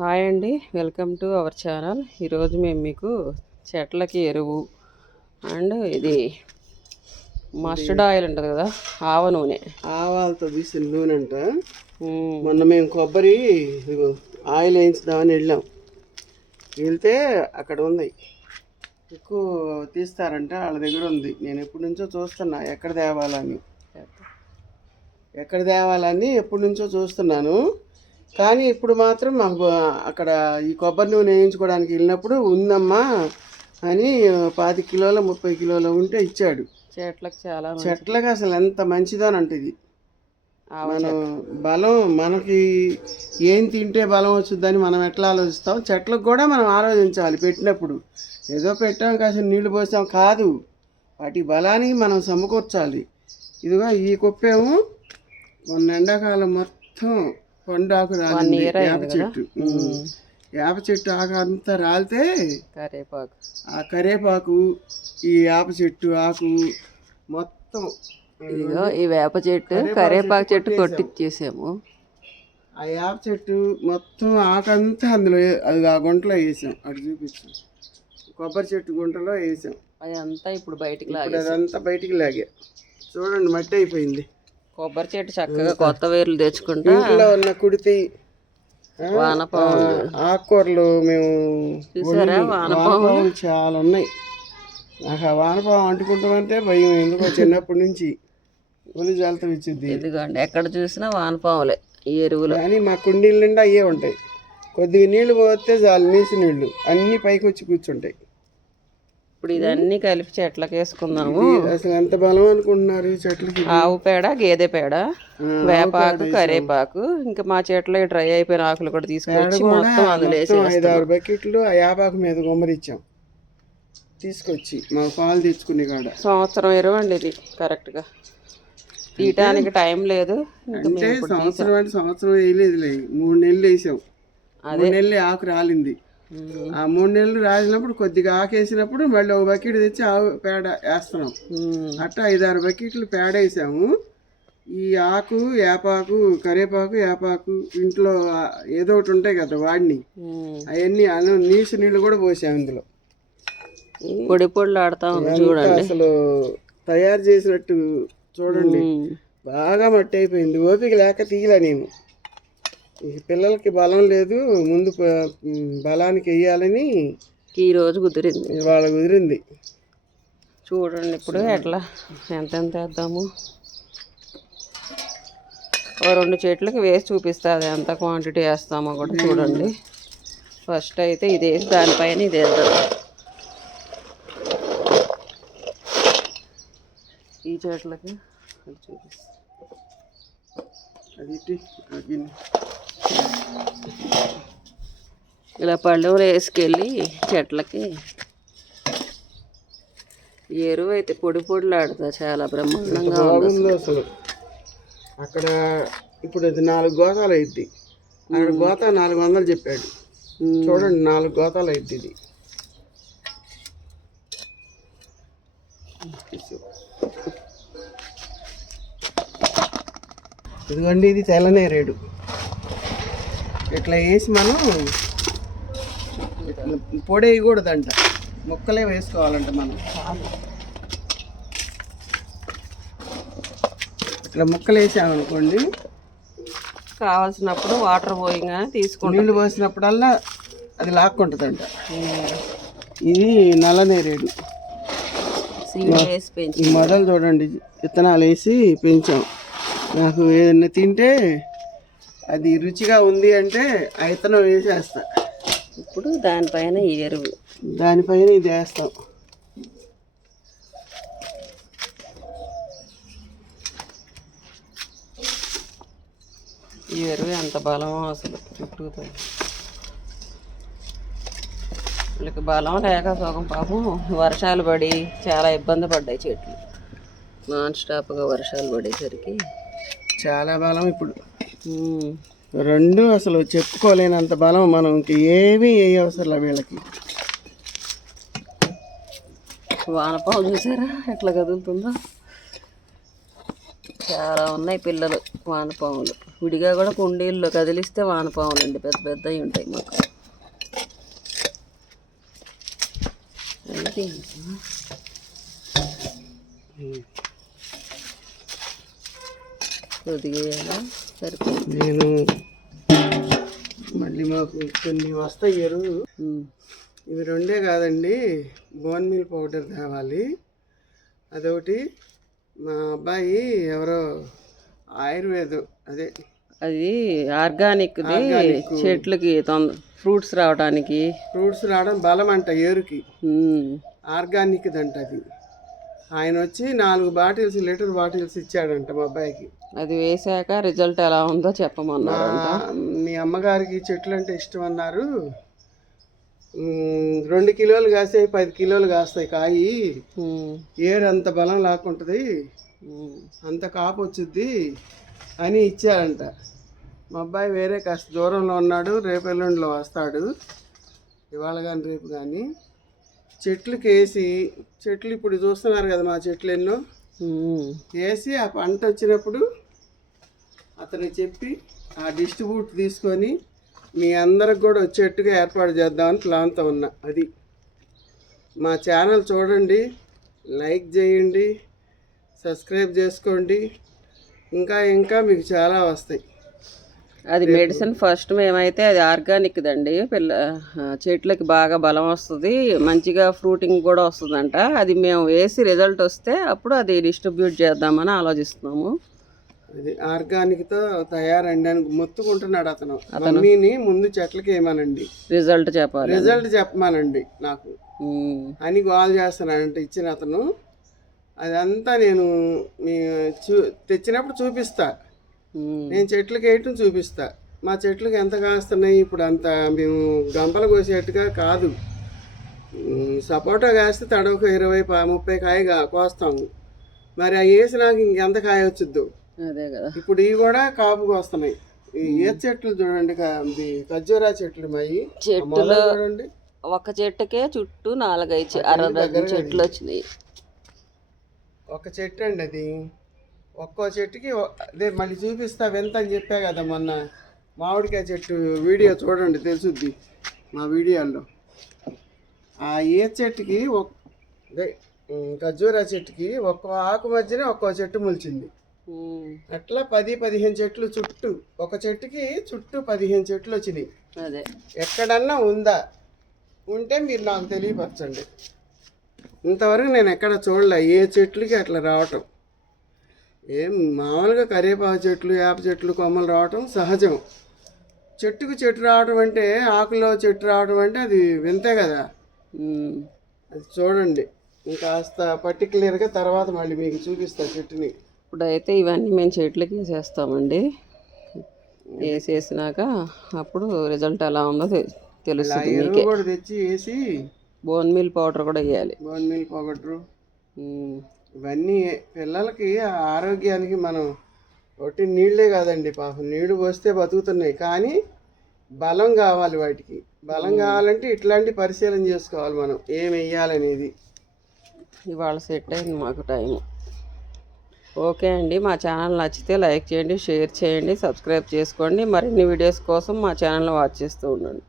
Hi అండి. Welcome to our channel. ఈరోజు మేము మీకు చెట్లకి ఎరువు అండ్ ఇది మస్టర్డ్ ఆయిల్ ఉంటుంది కదా ఆవ నూనె. ఆవాలతో తీసిన నూనె అంట. మొన్న మేము కొబ్బరి ఆయిల్ వేయించుదామని వెళ్ళాం. వెళ్తే అక్కడ ఉంది. ఎక్కువ తీస్తారంట వాళ్ళ దగ్గర ఉంది. నేను ఎప్పటి నుంచో చూస్తున్నా ఎక్కడ తేవాలని. ఎక్కడ తేవాలని ఎప్పటి నుంచో చూస్తున్నాను. కానీ ఇప్పుడు మాత్రం మాకు అక్కడ ఈ కొబ్బరి నూనె వేయించుకోవడానికి వెళ్ళినప్పుడు ఉందమ్మా అని పాతి కిలోల ముప్పై కిలోల ఉంటే ఇచ్చాడు. చెట్లకు చాలా చెట్లకి అసలు ఎంత మంచిదోనంట ఇది ఆవ మనం బలం మనకి ఏం తింటే బలం వచ్చిందని మనం ఎట్లా ఆలోచిస్తాం? చెట్లకు కూడా మనం ఆలోచించాలి పెట్టినప్పుడు. ఏదో పెట్టాం కాసిన నీళ్ళు పోసాం కాదు. వాటి బలానికి మనం సమకూర్చాలి. ఇదిగో ఈ కుప్పేమో మొన్న ఎండాకాలం మొత్తం పండాకు రాలింది. వేప? చెట్టు. వేప చెట్టు ఆకు అంతా రాలితే కరేపాకు. ఆ కరేపాకు ఈ వేప చెట్టు ఆకు మొత్తం ఇదిగో ఈ వేప చెట్టు కరేపాకు చెట్టు కొట్టిచ్చేసాము ఆ యాప చెట్టు మొత్తం ఆకంతా అందులో అది ఆ గుంటలో వేసాం. అటు చూపించాం కొబ్బరి చెట్టు గుంటలో వేసాం. అదంతా ఇప్పుడు బయటికి లాగే అదంతా బయటికి లాగా. చూడండి మట్టి అయిపోయింది. కొబ్బరి చెట్టు చక్కగా కొత్త వేర్లు తెచ్చుకుంటా ఇంట్లో ఉన్న కుడితి ఆ, వానపాము ఆ, ఆకుకూరలు మేము చూసారా. వానపాములు? వానపాములు చాలా ఉన్నాయి. నాకు ఆ వానపాము అంటుకుంటామంటే భయం ఎందుకో చిన్నప్పటి నుంచి ఒలి జాలతం ఇచ్చింది. ఇదిగోండి ఎక్కడ చూసినా వానపాములే ఈ ఎరువులు. కానీ మా కుండీల నిండా అయ్యే ఉంటాయి. కొద్దిగా నీళ్ళు పోతే చాలు నీసి నీళ్ళు. అన్నీ పైకి వచ్చి కూర్చుంటాయి. ఇప్పుడు ఇదన్నీ కలిపి చెట్లకు వేసుకుందాము. అసలు ఎంత బలం అనుకుంటున్నారు ఈ చెట్లకి? ఆవు పేడ గేదె పేడ వేపాకు కరేపాకు. ఇంకా మా చెట్లో డ్రై అయిపోయిన ఆకులు కూడా తీసుకొచ్చి మొత్తం అందులో ఐదు ఆరు బకెట్లు ఆ యాపాకు మీద గుమ్మరిచ్చాం తీసుకొచ్చి మా పాలు తెచ్చుకునే కాడ. సంవత్సరం ఎరువు అండి ఇది కరెక్ట్గా తీయటానికి టైం లేదు. అంటే సంవత్సరం అంటే సంవత్సరం వేయలేదులే మూడు నెలలు వేసాం. మూడు నెలలు ఆకు రాలింది. ఆ మూడు నెలలు రాలినప్పుడు కొద్దిగా ఆకు వేసినప్పుడు మళ్ళీ ఒక బకెట్ తెచ్చి ఆవు పేడ వేస్తున్నాం. అట్లా ఐదారు బకెట్లు పేడ వేసాము. ఈ ఆకు వేపాకు కరివేపాకు వేపాకు ఇంట్లో ఏదో ఒకటి ఉంటాయి కదా వాడిని. అవన్నీ అను నీసు నీళ్ళు కూడా పోసాము ఇందులో. పొడి పొడిలు ఆడుతా చూడండి. అసలు తయారు చేసినట్టు చూడండి. బాగా మట్టి అయిపోయింది. ఓపిక లేక తీయలే నేను. పిల్లలకి బలం లేదు ముందు బలానికి వెయ్యాలని ఈ రోజు కుదిరింది. ఇవాళ కుదిరింది. చూడండి ఇప్పుడు ఎట్లా ఎంత ఎంత వేద్దాము? ఓ రెండు చెట్లకి వేసి చూపిస్తుంది ఎంత క్వాంటిటీ వేస్తామో కూడా చూడండి. ఫస్ట్ అయితే ఇది వేసి దానిపైన ఇది వేద్దాం. ఈ చెట్లకి అది ఇలా పళ్ళెంలో వేసుకెళ్ళి చెట్లకి. ఎరువు అయితే పొడి పొడిలాడుతా చాలా బ్రహ్మాండంగా ఉంది బాగుంది అసలు. అక్కడ ఇప్పుడు అది నాలుగు గోతాలు అయింది అక్కడ గోత నాలుగు వందలు చెప్పాడు. చూడండి నాలుగు గోతాలు అయింది ఇది. ఇదిగోండి ఇది తెల్లనేరేడు ఇట్లా వేసి మనం పొడి వేయకూడదంట. ముక్కలే వేసుకోవాలంట మనం. ఇట్లా ముక్కలు వేసామనుకోండి కావాల్సినప్పుడు వాటర్ పోయిగానే తీసుకుంటాం. నీళ్ళు పోసినప్పుడల్లా అది లాక్కుంటుందంట. ఇది నల్లనేరేడు. సీడ్ వేసి పెంచి ఈ మొదలు చూడండి విత్తనాలు వేసి పెంచాం. నాకు ఏదైనా తింటే అది రుచిగా ఉంది అంటే ఆ వేసేస్తా. ఇప్పుడు దానిపైన ఈ ఎరువు. దానిపైన ఇది వేస్తాం. ఈ ఎరువు ఎంత బలమో అసలు చుట్టూతో వీళ్ళకి బలం లేక సగం పాపం వర్షాలు పడి చాలా ఇబ్బంది పడ్డాయి చెట్లు. నాన్ స్టాప్గా వర్షాలు పడేసరికి. చాలా బలం ఇప్పుడు. రెండు అసలు చెప్పుకోలేనంత బలం మనం ఇంక ఏమీ ఏ అవసరం వీళ్ళకి. వానపాము చూసారా? ఎట్లా కదులుతుందో? చాలా ఉన్నాయి పిల్లలు వానపాములు విడిగా కూడా కుండీల్లో కదిలిస్తే వానపాములు అండి. పెద్ద పెద్దవి ఉంటాయి మాకు. అయితే కొద్దిగా? సరిపోతుంది. నేను మళ్ళీ మాకు కొన్ని వస్తాయి ఎరువు. ఇవి రెండే కాదండి బోన్ మిల్ పౌడర్ తేవాలి అదొకటి మా అబ్బాయి ఎవరో ఆయుర్వేదం అదే. అది ఆర్గానిక్ది చెట్లకి ఫ్రూట్స్ రావడానికి ఫ్రూట్స్ రావడం బలం అంట ఏరుకి. ఆర్గానిక్ అంట అది ఆయన వచ్చి నాలుగు బాటిల్స్ లీటర్ బాటిల్స్ ఇచ్చాడంట మా అబ్బాయికి. అది వేసాక రిజల్ట్ ఎలా ఉందో చెప్పమన్నారు మీ అమ్మగారికి చెట్లు అంటే ఇష్టం అన్నారు రెండు కిలోలు కాస్తాయి పది కిలోలు కాస్తాయి కాయి. ఏరు అంత బలం లాక్కుంటుంది. ఉమ్. అంత కాపు వచ్చుద్ది అని ఇచ్చారంట. మా అబ్బాయి వేరే కాస్త దూరంలో ఉన్నాడు రేపు ఎల్లుండిలో వస్తాడు. ఇవాళ కానీ రేపు కానీ. చెట్లకి వేసి చెట్లు ఇప్పుడు చూస్తున్నారు కదా మా చెట్లు ఎన్నో వేసి ఆ పంట వచ్చినప్పుడు అతను చెప్పి ఆ డిస్ట్రిబ్యూట్ తీసుకొని మీ అందరికి కూడా వచ్చేట్టుగా ఏర్పాటు చేద్దామని ప్లాన్తో ఉన్నా. అది మా ఛానల్ చూడండి లైక్ చేయండి సబ్స్క్రైబ్ చేసుకోండి. ఇంకా ఇంకా మీకు చాలా వస్తాయి. అది మెడిసిన్ ఫస్ట్ మేమైతే అది ఆర్గానిక్ దండి. పిల్ల చెట్లకి బాగా బలం వస్తుంది. మంచిగా ఫ్రూటింగ్ కూడా వస్తుందంట. అది మేము వేసి రిజల్ట్ వస్తే అప్పుడు అది డిస్ట్రిబ్యూట్ చేద్దామని ఆలోచిస్తున్నాము. అది ఆర్గానిక్తో తయారండి అని మొత్తుకుంటున్నాడు అతను. మమ్మీని ముందు చెట్లకి వేయమనండి. రిజల్ట్ చెప్పాలి. రిజల్ట్ చెప్పమానండి నాకు. అని గోల్ చేస్తున్నానంటే ఇచ్చిన అతను. అదంతా నేను తెచ్చినప్పుడు చూపిస్తా. ఉమ్. నేను చెట్లకి వేయటం చూపిస్తా. మా చెట్లకి ఎంత కాస్తున్నాయి? ఇప్పుడు అంత మేము గంపలు కోసేట్టుగా కాదు. సపోటా కాస్తే తడవక ఇరవై ముప్పై కాయ కోస్తాము మరి అవి వేసి నాకు ఇంకెంత కాయ వచ్చుద్దు? అదే కదా. ఇప్పుడు ఇవి కూడా కాపుకి వస్తున్నాయి ఈ ఏ చెట్లు చూడండి ఖర్జూరా చెట్లు మయి చెట్టులో చూడండి. ఒక చెట్టుకే చుట్టూ నాలుగైదు చె- అర డజన్ చెట్లు వచ్చినాయి. ఒక చెట్టు అండి అది. ఒక్కో చెట్టుకి అదే మళ్ళీ చూపిస్తా వింత అని చెప్పా కదా మొన్న. మామిడికాయ చెట్టు వీడియో చూడండి తెలుసుద్ది మా వీడియోలో. ఆ ఏ చెట్టుకి అదే ఖర్జూరా చెట్టుకి ఒక్కో ఆకు మధ్యనే ఒక్కో చెట్టు మొలిచింది. అట్లా పది పదిహేను చెట్లు చుట్టూ ఒక చెట్టుకి చుట్టూ పదిహేను చెట్లు వచ్చినాయి. అదే. ఎక్కడన్నా ఉందా? ఉంటే మీరు నాకు తెలియపరచండి. ఇంతవరకు నేను ఎక్కడ చూడలే ఏ చెట్లకి అట్లా రావటం. ఏం మామూలుగా కరివేపాకు చెట్లు వేప చెట్లు కొమ్మలు రావటం సహజం. చెట్టుకు చెట్టు రావటం అంటే ఆకులో చెట్టు రావటం అంటే అది వింతే కదా. అది చూడండి. ఇంకాస్త పర్టికులర్గా తర్వాత మళ్ళీ మీకు చూపిస్తా చెట్టుని. ఇప్పుడైతే ఇవన్నీ మేము చెట్లకి వేసేస్తామండి. వేసేసినాక అప్పుడు రిజల్ట్ ఎలా ఉందో తెలుస్తుంది కూడా తెచ్చి వేసి బోన్ మిల్ పౌడర్ కూడా వేయాలి. బోన్ మిల్ ఉమ్. ఇవన్నీ పిల్లలకి ఆరోగ్యానికి మనం ఒట్టి నీళ్ళే కాదండి పాపం. నీళ్ళు పోస్తే బతుకుతున్నాయి. కానీ బలం కావాలి వాటికి. బలం కావాలంటే ఇట్లాంటి పరిశీలన చేసుకోవాలి మనం. ఏం వెయ్యాలనేది. ఇవాళ సెట్ అయింది మాకు టైం ఓకే అండి. మా ఛానల్ నచ్చితే లైక్ చేయండి షేర్ చేయండి సబ్స్క్రైబ్ చేసుకోండి. మరిన్ని వీడియోస్ కోసం మా ఛానల్ వాచ్ చేస్తూ ఉండండి.